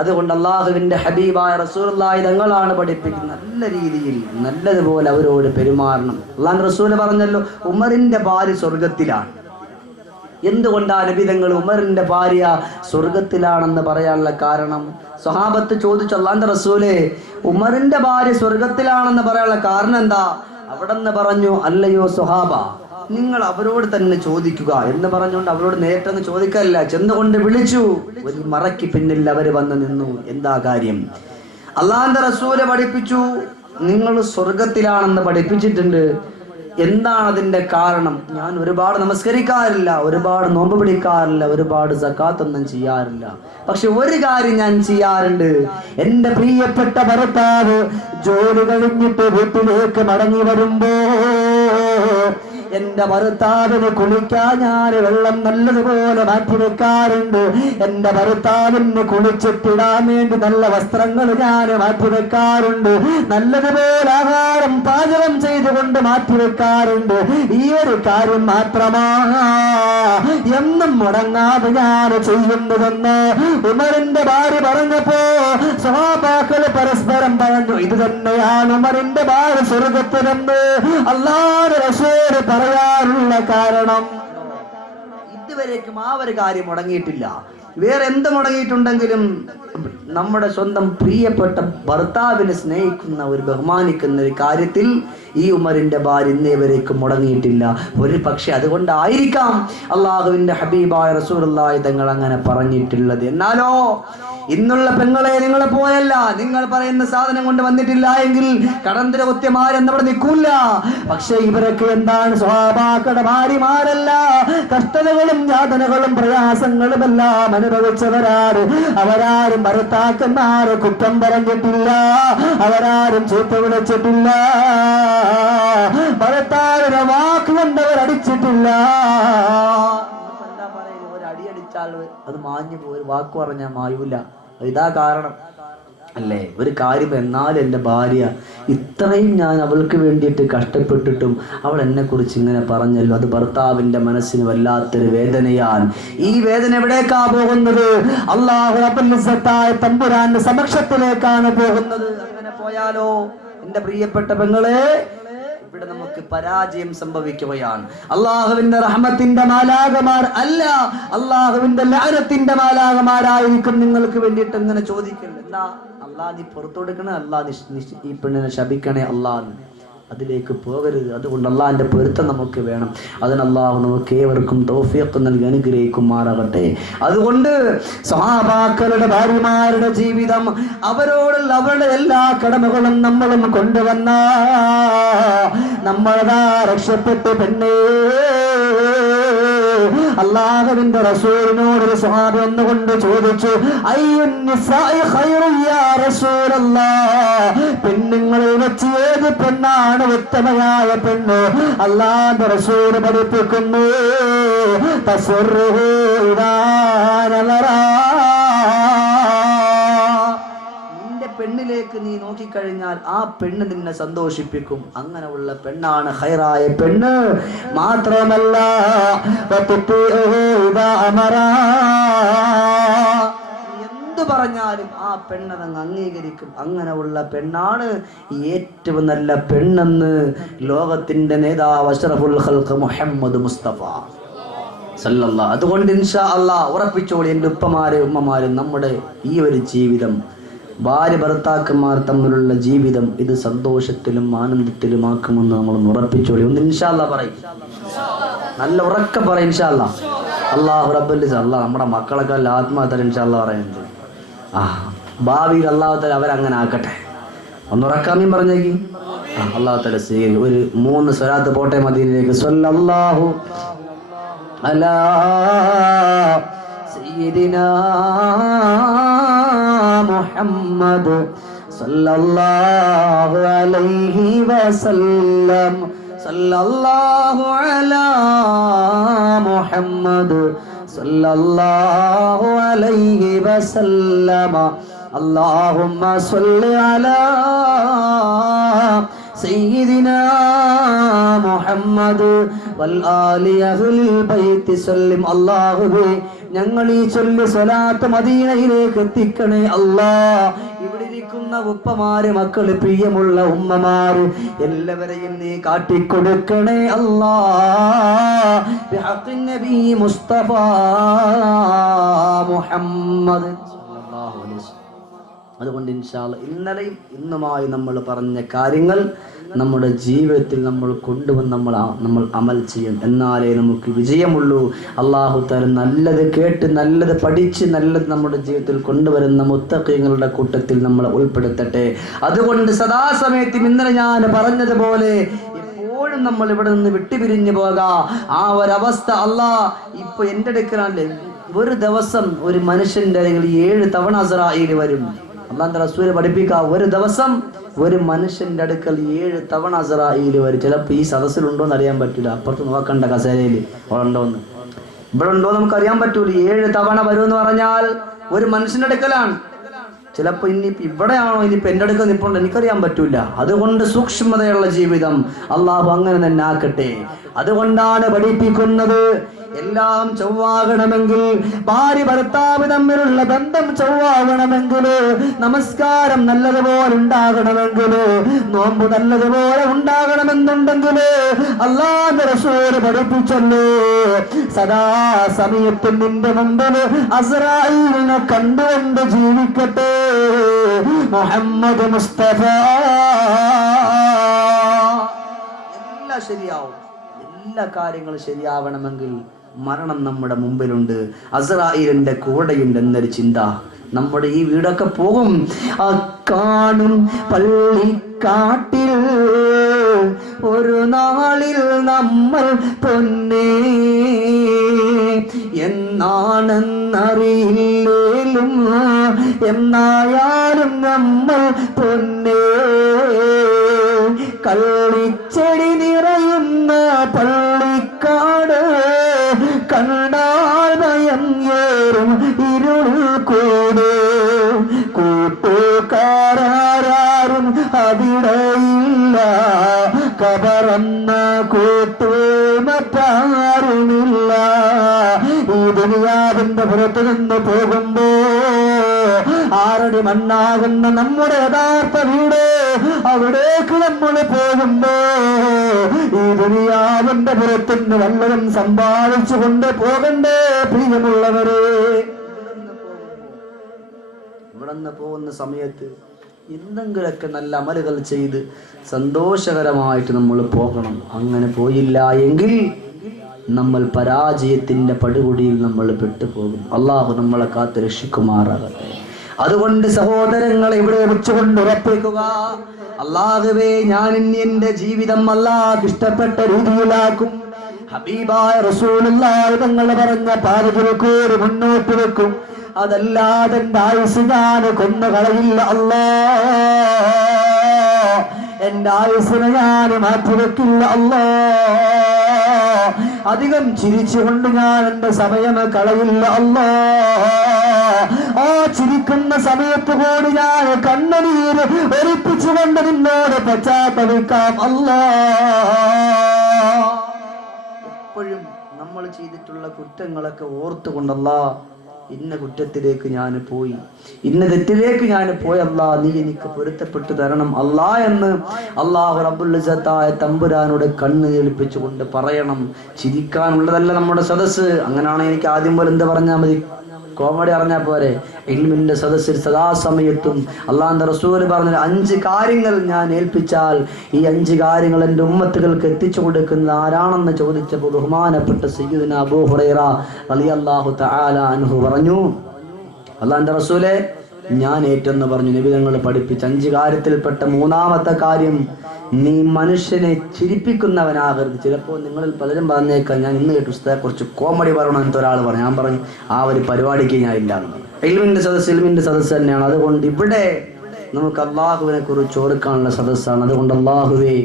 അതുകൊണ്ട് അള്ളാഹുവിന്റെ ഹബീബായ റസൂലുള്ളാഹി തങ്ങളാണ് പഠിപ്പിക്കുന്നത്, നല്ല രീതിയിൽ നല്ലതുപോലെ അവരോട് പെരുമാറണം. അള്ളാഹുവിന്റെ റസൂൽ പറഞ്ഞല്ലോ, ഉമറിന്റെ ഭാര്യ സ്വർഗത്തിലാണ്. എന്തുകൊണ്ടാണ് നബി തങ്ങൾ ഉമറിന്റെ ഭാര്യ സ്വർഗത്തിലാണെന്ന് പറയാനുള്ള കാരണം? സ്വഹാബത്ത് ചോദിച്ചു, അള്ളാഹുവിന്റെ റസൂലേ, ഉമറിന്റെ ഭാര്യ സ്വർഗത്തിലാണെന്ന് പറയാനുള്ള കാരണം എന്താ? അവിടെന്ന് പറഞ്ഞു, അല്ലയോ സ്വഹാബ, നിങ്ങൾ അവരോട് തന്നെ ചോദിക്കുക എന്ന് പറഞ്ഞുകൊണ്ട് അവരോട് നേരിട്ടൊന്ന് ചോദിക്കല്ല, ചെന്നുകൊണ്ട് വിളിച്ചു. ഒരു മറയ്ക്ക് പിന്നിൽ അവർ വന്ന് നിന്നു. എന്താ കാര്യം? അള്ളാഹുവിന്റെ റസൂല് പഠിപ്പിച്ചു, നിങ്ങൾ സ്വർഗത്തിലാണെന്ന് പഠിപ്പിച്ചിട്ടുണ്ട്. എന്താണ് അതിന്റെ കാരണം? ഞാൻ ഒരുപാട് നമസ്കരിക്കാറില്ല, ഒരുപാട് നോമ്പ് പിടിക്കാറില്ല, ഒരുപാട് സക്കാത്തൊന്നും ചെയ്യാറില്ല. പക്ഷെ ഒരു കാര്യം ഞാൻ ചെയ്യാറുണ്ട്. എന്റെ പ്രിയപ്പെട്ട ഭർത്താവ് ജോലി കഴിഞ്ഞിട്ട് വീട്ടിലേക്ക് മടങ്ങി വരുമ്പോ എന്റെ ഭർത്താവിന് കുളിക്കാൻ ഞാൻ വെള്ളം നല്ലതുപോലെ മാറ്റി വെക്കാറുണ്ട്. എന്റെ ഭർത്താവിന് കുളിച്ചിട്ടിടാൻ വേണ്ടി നല്ല വസ്ത്രങ്ങൾ ഞാൻ മാറ്റി വെക്കാറുണ്ട്. നല്ലതുപോലെ ആഹാരം പാചകം ചെയ്തുകൊണ്ട് മാറ്റി വെക്കാറുണ്ട്. ഈ ഒരു കാര്യം മാത്രമാ എന്നും മുടങ്ങാതെ ഞാൻ ചെയ്യുന്നതെന്ന് ഉമറിന്റെ ഭാര്യ പറഞ്ഞപ്പോ സ്വഹാബാക്കൾ പരസ്പരം പറഞ്ഞു, ഇത് തന്നെയാണ് ഉമറിന്റെ ഭാര്യ സ്വർഗത്തിലെന്ന് അല്ലാഹുവിന്റെ റസൂൽ പറയാനുള്ള കാരണം. ഇതുവരേക്കും ആ ഒരു കാര്യം മുടങ്ങിയിട്ടില്ല. വേറെ എന്ത് മുടങ്ങിയിട്ടുണ്ടെങ്കിലും നമ്മുടെ സ്വന്തം പ്രിയപ്പെട്ട ഭർത്താവിനെ സ്നേഹിക്കുന്ന ഒരു ബഹുമാനിക്കുന്ന ഒരു കാര്യത്തിൽ ഈ ഉമറിന്റെ ഭാര്യ ഇന്നേവരേക്കും മുടങ്ങിയിട്ടില്ല. ഒരു പക്ഷെ അതുകൊണ്ടായിരിക്കാം അള്ളാഹുവിന്റെ ഹബീബായ റസൂലുള്ളാഹി തങ്ങൾ അങ്ങനെ പറഞ്ഞിട്ടുള്ളത്. എന്നാലോ ഇന്നുള്ള പെങ്ങളെ, നിങ്ങളെ പോയല്ല, നിങ്ങൾ പറയുന്ന സാധനം കൊണ്ട് വന്നിട്ടില്ല എങ്കിൽ കടന്തര കുത്യമാരെന്നവിടെ നിൽക്കൂല. പക്ഷെ ഇവരൊക്കെ എന്താണ്? സ്വഹാബാക്കളുടെ ഭാര്യമാരല്ല, കഷ്ടതകളും യാതനകളും പ്രയാസങ്ങളും എല്ലാം അനുഭവിച്ചവരാര്. അവരാരും ഭർത്താക്കന്മാരെ കുറ്റം പറഞ്ഞിട്ടില്ല, അവരാരും ചീത്ത വിളിച്ചിട്ടില്ല, ഭർത്താവിനെ വാക്ക് കൊണ്ടവർ അടിച്ചിട്ടില്ല. ഒരടിയടിച്ചാൽ അത് മാഞ്ഞു പോയി, വാക്ക് പറഞ്ഞാൽ മായൂല. ഇതാ കാരണം അല്ലേ? ഒരു കാര്യം, എന്നാൽ എൻ്റെ ഭാര്യ ഇത്രയും ഞാൻ അവൾക്ക് വേണ്ടിയിട്ട് കഷ്ടപ്പെട്ടിട്ടും അവൾ എന്നെ കുറിച്ച് ഇങ്ങനെ പറഞ്ഞല്ലോ, അത് ഭർത്താവിന്റെ മനസ്സിന് വല്ലാത്തൊരു വേദനയാണ്. ഈ വേദന എവിടേക്കാ പോകുന്നത്? അല്ലാഹു റബ്ബുൽ ഇസ്സത്തായ തമ്പുരാന്റെ സമക്ഷത്തിലേക്കാണ് പോകുന്നത്. അങ്ങനെ പോയാലോ എൻ്റെ പ്രിയപ്പെട്ട പെങ്ങളെ, ഇവിടെ നമുക്ക് പരാജയം സംഭവിക്കുകയാണ്. അള്ളാഹുവിന്റെ റഹ്മത്തിന്റെ മാലാകമാർ അല്ല, അള്ളാഹുവിന്റെ ലഅനത്തിന്റെ മാലാകമാരായിരിക്കും നിങ്ങൾക്ക് വേണ്ടിയിട്ട് ഇങ്ങനെ ചോദിക്കരുത്. എന്താ? അള്ളാഹ് നീ പുറത്തു കൊടുക്കണേ, അള്ളാഹ് ഈ പെണ്ണിനെ ശപിക്കണേ, അള്ളാഹ് അതിലേക്ക് പോകരുത്. അതുകൊണ്ട് അള്ളാഹിന്റെ പൊരുത്തം നമുക്ക് വേണം. അതിന് അള്ളാഹു നമുക്ക് ഏവർക്കും തൗഫീഖ് നൽകി അനുഗ്രഹിക്കുമാറാകട്ടെ. അതുകൊണ്ട് സ്വഹാബാക്കളുടെ ഭാര്യമാരുടെ ജീവിതം, അവരോടുള്ള അവരുടെ എല്ലാ കടമകളും നമ്മളും കൊണ്ടുവന്ന നമ്മളതാ രക്ഷപ്പെട്ട് പെണ്ണേ. അല്ലാഹുവിന്റെ റസൂലിനോട് ഒരു സ്വഹാബി ഒന്നുകൊണ്ട് ചോദിച്ചു, അയ്യുൻ നിസാഇ ഖൈറു യാ റസൂലല്ലാഹ്, പെണ്ണുങ്ങളിൽ വെച്ച് ഏത് പെണ്ണാണ് ഉത്തമയായ പെണ്ണ്? അല്ലാഹുവിന്റെ റസൂൽ പഠിപ്പിക്കുന്നു, തസ്റുഹു ഇദാ നളറാ, പെണ്ണിലേക്ക് നീ നോക്കിക്കഴിഞ്ഞാൽ ആ പെണ്ണ് നിന്നെ സന്തോഷിപ്പിക്കും. അങ്ങനെയുള്ള പെണ്ണാണ് ഖൈറായ പെണ്ണ്. മാത്രമല്ല എന്ത് പറഞ്ഞാലും ആ പെണ്ണതങ്ങ് അംഗീകരിക്കും. അങ്ങനെയുള്ള പെണ്ണാണ് ഏറ്റവും നല്ല പെണ്ണെന്ന് ലോകത്തിന്റെ നേതാവ് അഷ്റഫുൽ ഖൽഖ് മുഹമ്മദ് മുസ്തഫ സല്ലല്ലാഹു. അതുകൊണ്ട് ഇൻഷാ അല്ലാഹ് ഉറപ്പിച്ചോളി എൻ്റെ ഉപ്പമാരെ ഉമ്മമാരും, നമ്മുടെ ഈ ഒരു ജീവിതം, ഭാര്യ ഭർത്താക്കന്മാർ തമ്മിലുള്ള ജീവിതം, ഇത് സന്തോഷത്തിലും ആനന്ദത്തിലുമാക്കുമെന്ന് നമ്മൾ ഉറപ്പിച്ചോളി. ഒന്ന് ഇൻഷാ അല്ലാഹ് പറയും, നല്ല ഉറക്കെ പറയും ഇൻഷാ അല്ലാഹ്. അല്ലാഹു റബ്ബുൽ ഇസ്സ, അല്ലാഹ് നമ്മുടെ മക്കളൊക്കെ ആത്മാർത്ഥ ഇൻഷാ അല്ലാഹ് പറയുന്നത്. ഭാവിയിൽ അല്ലാഹു തആല അവരങ്ങനെ ആക്കട്ടെ. ഒന്ന് ഉറക്കാമീൻ പറഞ്ഞേക്ക്. അല്ലാഹു തആല സ്വീകരിക്കും. ഒരു 3 സ്വലാത്ത് പോട്ടെ മദീനയിലേക്ക്. സ്വല്ലല്ലാഹു അലാ സയ്യിദിനാ മുഹമ്മദ് സല്ലല്ലാഹു അലൈഹി വസല്ലം. സല്ലല്ലാഹു അലാ മുഹമ്മദ് സല്ലല്ലാഹു അലൈഹി വസല്ലം. അല്ലാഹുമ്മ സ്വല്ലി അലാ സയ്യിദിനാ മുഹമ്മദ് വൽ ആലി അഹ്ലിൽ ബൈത്തി സല്ലം. അല്ലാഹുവേ, ഞങ്ങൾ ഈ ചൊല്ലി സ്വലാത്ത് മദീനയിലേക്ക് എത്തിക്കണേ അല്ലാ. ഇവിടെ ഇരിക്കുന്ന ഉപ്പമാര്, മക്കള്, പ്രിയമുള്ള ഉമ്മമാര് എല്ലാവരെയും നീ കാട്ടിക്കൊടുക്കണേ അല്ലാ. ബിഹഖിൻ നബി മുസ്തഫ മുഹമ്മദ് സല്ലല്ലാഹു അലൈഹി വസല്ലം. അതുകൊണ്ട് ഇൻഷാ അല്ലാഹ് ഇന്നലെയും ഇന്നുമായി നമ്മൾ പറഞ്ഞ കാര്യങ്ങൾ നമ്മുടെ ജീവിതത്തിൽ നമ്മൾ കൊണ്ടുവന്ന് നമ്മൾ അമൽ ചെയ്യും. എന്നാലേ നമുക്ക് വിജയമുള്ളൂ. അല്ലാഹു തആല നല്ലത് കേട്ട് നല്ലത് പഠിച്ച് നല്ലത് നമ്മുടെ ജീവിതത്തിൽ കൊണ്ടുവരുന്ന മുത്തഖീങ്ങളുടെ കൂട്ടത്തിൽ നമ്മളെ ഉൾപ്പെടുത്തട്ടെ. അതുകൊണ്ട് സദാസമയത്തും ഇന്നലെ ഞാൻ പറഞ്ഞതുപോലെ എപ്പോഴും നമ്മൾ ഇവിടെ നിന്ന് വിട്ടുപിരിഞ്ഞു പോകാം. ആ ഒരവസ്ഥ അല്ലാഹ് ഇപ്പൊ എൻ്റെ അടുക്കലാണ്. ഒരു ദിവസം ഒരു മനുഷ്യന്റെ അല്ലെങ്കിൽ 7 തവണ അസ്രാഈൽ വരും. അല്ലാഹുവിന്റെ റസൂൽ പഠിപ്പിക്കുക, ഒരു ദിവസം ഒരു മനുഷ്യന്റെ അടുക്കൽ 7 തവണ അസ്രാഈൽ വരും. ചിലപ്പോൾ ഈ സദസ്സിലുണ്ടോന്ന് അറിയാൻ പറ്റില്ല. അപ്പുറത്ത് നോക്കണ്ട കസേരയിൽ ഉണ്ടോന്ന്, ഇവിടെ ഉണ്ടോ നമുക്ക് അറിയാൻ പറ്റൂല. 7 തവണ വരുമെന്ന് പറഞ്ഞാൽ ഒരു മനുഷ്യന്റെ അടുക്കലാണ്. ചിലപ്പോൾ ഇനിയിപ്പോൾ ഇവിടെയാണോ ഇനിയിപ്പോൾ എൻ്റെ അടുക്കൽ നിൽപ്പുണ്ട് എനിക്കറിയാൻ പറ്റൂല. അതുകൊണ്ട് സൂക്ഷ്മതയുള്ള ജീവിതം അള്ളാഹു അങ്ങനെ തന്നെ ആക്കട്ടെ. അതുകൊണ്ടാണ് പഠിപ്പിക്കുന്നത്, എല്ലാം ചൊവ്വാകണമെങ്കിൽ, ഭാര്യ ഭർത്താവ് തമ്മിലുള്ള ബന്ധം ചൊവ്വാകണമെങ്കിൽ, നമസ്കാരം നല്ലതുപോലെ ഉണ്ടാകണമെങ്കിൽ, നോമ്പ് നല്ലതുപോലെ ഉണ്ടാകണമെന്നുണ്ടെങ്കിൽ അല്ലാഹുവിന്റെ റസൂൽ പഠിപ്പിച്ചല്ലോ, സദാ സമയത്തും നിന്റെ മുമ്പിൽ അസ്രാഈലിനെ കണ്ടുകൊണ്ട് ജീവിക്കട്ടെ മുഹമ്മദ് മുസ്തഫ. എല്ലാം ശരിയാവും. എല്ലാ കാര്യങ്ങളും ശരിയാവണമെങ്കിൽ മരണം നമ്മുടെ മുമ്പിലുണ്ട്, അസ്രാഈലിന്റെ കൂടെയുണ്ട് എന്നൊരു ചിന്ത. നമ്മുടെ ഈ വീടൊക്കെ പോകും. ആ കാണും പള്ളിക്കാട്ടിൽ ഒരു നാളിൽ നമ്മൾ പൊന്നേ എന്നാണെന്നറിയില്ലേലും എന്നായാലും നമ്മൾ പൊന്നേ. കള്ളിച്ചെടി നിറയുന്ന പള്ളിക്കാട് കണ്ടാൽ ഭയം ഏറും ഇരുൾ കൂട്. കൂട്ടുകാരും അവിടെയില്ല, കബറന്ന കൂട്ടു മറ്റാരുമില്ല. ഈ ദുനിയാവിന്റെ പുറത്തു നിന്ന് പോകുമ്പോ 6 അടി മണ്ണാകുന്ന നമ്മുടെ യഥാർത്ഥ വീട് അവിടേക്ക് നമ്മൾ പോകുമ്പോ ഈ ദുനിയാവിന്റെ പുറത്തുനിന്ന് വല്ലതും സമ്പാദിച്ചു കൊണ്ട് പോകണ്ടേ പ്രിയമുള്ളവരെ. ഇവിടുന്ന് പോകുന്ന സമയത്ത് എന്തെങ്കിലുമൊക്കെ നല്ല അമലുകൾ ചെയ്ത് സന്തോഷകരമായിട്ട് നമ്മൾ പോകണം. അങ്ങനെ പോയില്ല എങ്കിൽ നമ്മൾ പരാജയത്തിന്റെ പടുകുടിയിൽ നമ്മൾ പെട്ടുപോകും. അള്ളാഹു നമ്മളെ കാത്ത് രക്ഷിക്കുമാറാകട്ടെ. അതുകൊണ്ട് സഹോദരങ്ങളെ ഇവിടെ വെച്ചുകൊണ്ട് ഉറപ്പിക്കുക, അല്ലാഹുവേ ഞാൻ ഇനി എന്റെ ജീവിതം അല്ലാഹുവിന് ഇഷ്ടപ്പെട്ട രീതിയിലാക്കും. ഹബീബായ റസൂലുള്ളാഹി തങ്ങൾ പറഞ്ഞ പാതയിൽ കൂടി മുന്നോട്ട് വെക്കും. അതല്ലാതെ എന്റെ ആയുസ് ഞാൻ കൊന്നുകളയില്ല അല്ലാഹ്. എന്റെ ആയുസ്സിനെ ഞാൻ മാറ്റിവെക്കില്ല അല്ലാഹ്. അധികം ചിരിച്ചുകൊണ്ട് ഞാൻ എന്റെ സമയം കളയില്ല അല്ലാഹ്. ആ ചിരിക്കുന്ന സമയത്ത് കൂടി ഞാൻ കണ്ണുനീര് ഒലിപ്പിച്ചുകൊണ്ട് നിന്നോട് പശ്ചാത്തപിക്കാം അല്ലാഹ്. എപ്പോഴും നമ്മൾ ചെയ്തിട്ടുള്ള കുറ്റങ്ങളൊക്കെ ഓർത്തുകൊണ്ടല്ല, ഇന്ന കുറ്റത്തിലേക്ക് ഞാൻ പോയി, ഇന്ന തെറ്റിലേക്ക് ഞാൻ പോയല്ലാ, നീ എനിക്ക് പൊരുത്തപ്പെട്ടു തരണം അല്ലാ എന്ന് അല്ലാഹു റബ്ബുൽ ഇസ്സത്തായ തമ്പുരാനോട് കണ്ണ് ഏൽപ്പിച്ചുകൊണ്ട് പറയണം. ചിരിക്കാനുള്ളതല്ല നമ്മുടെ സദസ്സ്. അങ്ങനെയാണ് എനിക്ക് ആദ്യം പോലെ എന്ത് പറഞ്ഞാൽ മതി, കോമഡി അറിഞ്ഞാൽ പോരെ. ഇൽമിന്റെ സദസ്സിൽ സദാസമയത്തും അല്ലാഹുവിന്റെ റസൂൽ പറഞ്ഞ 5 കാര്യങ്ങൾ ഞാൻ ഏൽപ്പിച്ചാൽ ഈ 5 കാര്യങ്ങൾ എൻ്റെ ഉമ്മത്തുകൾക്ക് എത്തിച്ചു കൊടുക്കുന്ന ആരാണെന്ന് ചോദിച്ചപ്പോൾ ബഹുമാനപ്പെട്ട സയ്യിദുനാ അബൂ ഹുറൈറ റളിയല്ലാഹു തആല അൻഹു പറഞ്ഞു, അല്ലാഹുവിന്റെ റസൂലേ ഞാൻ ഏറ്റെന്ന് പറഞ്ഞു. നബി തങ്ങൾ പഠിപ്പിച്ച 5 കാര്യത്തിൽപ്പെട്ട 3-ാമത്തെ കാര്യം, നീ മനുഷ്യനെ ചിരിപ്പിക്കുന്നവനാകരുത്. ചിലപ്പോൾ നിങ്ങളിൽ പലരും പറഞ്ഞേക്കാം, ഞാൻ ഇന്ന് കേട്ടു ഉസ്താദെ കുറച്ച് കോമഡി പറയണമെന്ന് ഒരാൾ പറഞ്ഞു. ഞാൻ പറഞ്ഞു ആ ഒരു പരിപാടിക്ക് ഞാൻ ഇല്ലാന്ന്. ഇൽമിന്റെ സദസ്സ് തന്നെയാണ്. അതുകൊണ്ട് ഇവിടെ നമുക്ക് അള്ളാഹുവിനെ കുറിച്ച് ഓർക്കാനുള്ള സദസ്സാണ്. അതുകൊണ്ട് അള്ളാഹുവേ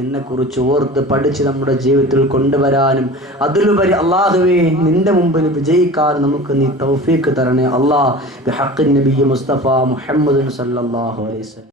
നിന്നെ കുറിച്ച് ഓർത്ത് പഠിച്ച് നമ്മുടെ ജീവിതത്തിൽ കൊണ്ടുവരാനും അതിലുപരി അള്ളാഹുവേ നിന്റെ മുമ്പിൽ വിജയിക്കാനും നമുക്ക് നീ തൗഫീഖ് തരണേ അല്ലാഹ്. ബിഹഖിൻ നബി മുസ്തഫ മുഹമ്മദ് സല്ലല്ലാഹു അലൈഹി വസല്ലം.